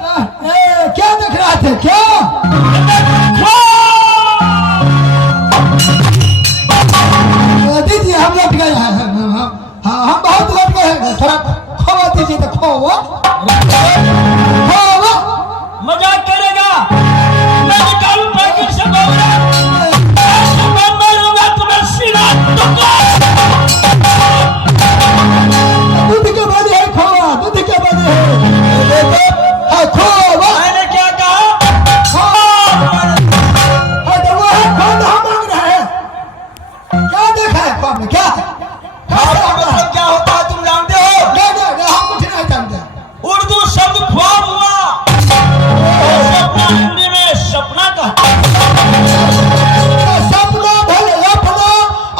क्या देख रहा थे क्या? दीजिए हम लौट गए हैं। हम बहुत लौट गए हैं। थोड़ा खोवा दीजिए तो खोवा खोवा। मजाक करेगा? मैं निकालूं पैकेट से गोबरा, मैं मारूंगा तुम्हें सीना दूध के बने है खोवा, दूध के बने है खोवा। मैंने क्या कहा? तो वो है खोवा हम मांग रहे हैं। क्या देखा है ख्वाब में? क्या मतलब क्या होता है तुम जानते हो? हम कुछ नहीं जानते। उर्दू शब्द ख्वाब हुआ, सपना हिंदी में सपना कहते हैं। सपना भले अपना।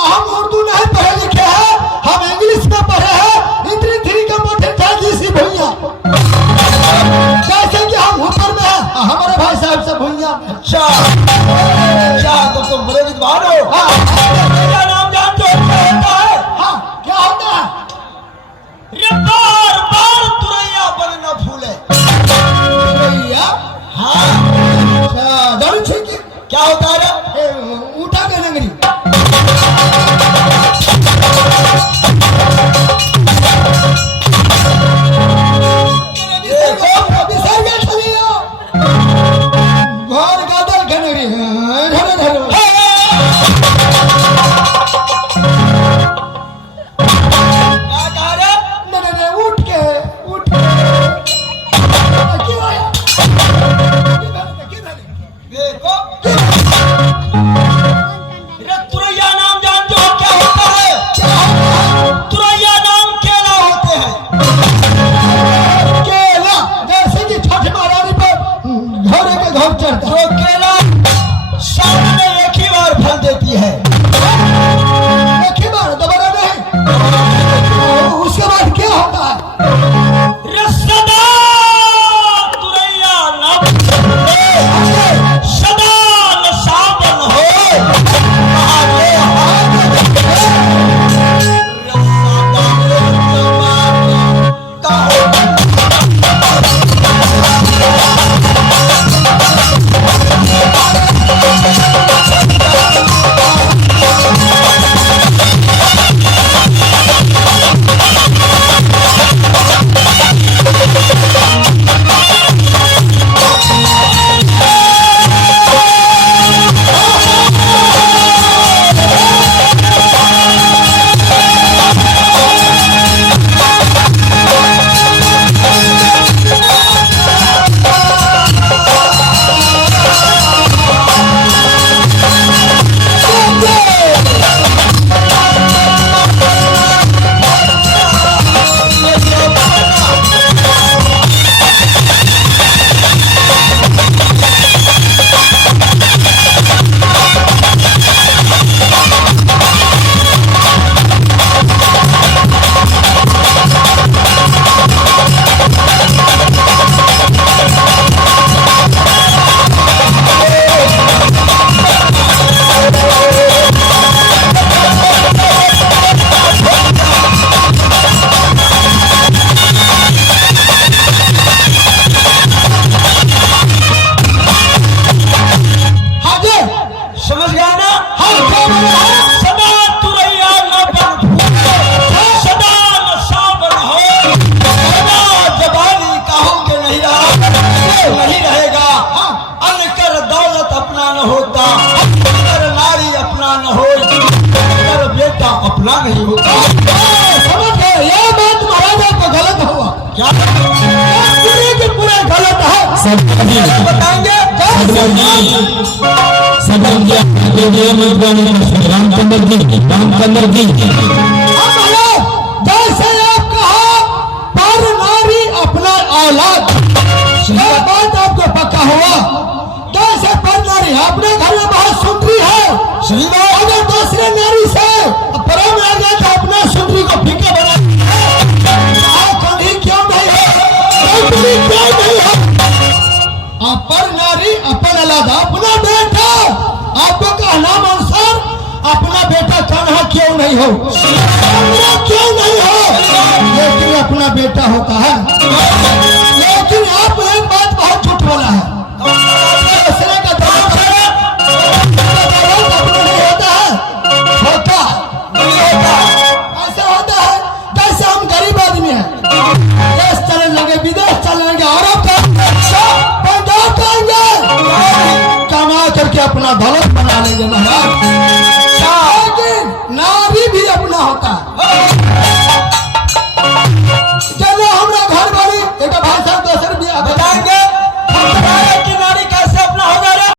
हम उर्दू नहीं पढ़े लिखे हैं, हम इंग्लिश में पढ़े हैं। इतनी थी का मोटे ठाजी सी भुइया, जैसे कि हम ऊपर में हैं हमारे भाई साहब से भुइया। अच्छा तो तुम बड़े विद्वान हो। क्या नाम जानते हो क्या होता है? हाँ, क्या होता है? ये बार बार तुरैया बन न फूले। भैया हाँ दारू छींकी। क्या होता है रे? उठा के नंगरी। घर गादल के नगरी। घरे घरे क्या कहा रे? नहीं उठ के क्यों आया? देखो रे, तुरैया नाम जानते हो क्या होता है? तुरैया नाम केला होते हैं। केला जैसे कि छठ महारानी पर घोड़े के घर चढ़ता। जो केला साल में एक ही बार फल देती है। एक ही बार, दोबारा नहीं। उसके बाद क्या होता है? सदा तुरैया न सदा न सावन हो। समझ गया ना? सदा तुरैया न बन फूले, सदा न सावन हो। सदा जबानी कहोगे नहीं रहा, नहीं रहेगा। अन कर दौलत अपना न होता, कर नारी अपना न हो, कर बेटा अपना नहीं होता। समझ गए? यह बात महाराजा को गलत हुआ। क्या पूरे के पूरे गलत है। बताएंगे? रामचंद्र जी जैसे आप कहा पर नारी अपना औलाद, यह बात आपको पक्का हुआ। जैसे पर नारी अपने घर में बहुत सुंदरी है, अगर दूसरे नारी से प्रेम आ गया तो अपना सुंदरी को फीके बना क्यों नहीं है? क्यों नहीं है? पर नारी अपन औलाद अपना बेटा, आपको कहना अनुसार अपना बेटा कन्हा क्यों नहीं हो? क्यों नहीं हो? लेकिन अपना बेटा होता है। लेकिन आप एक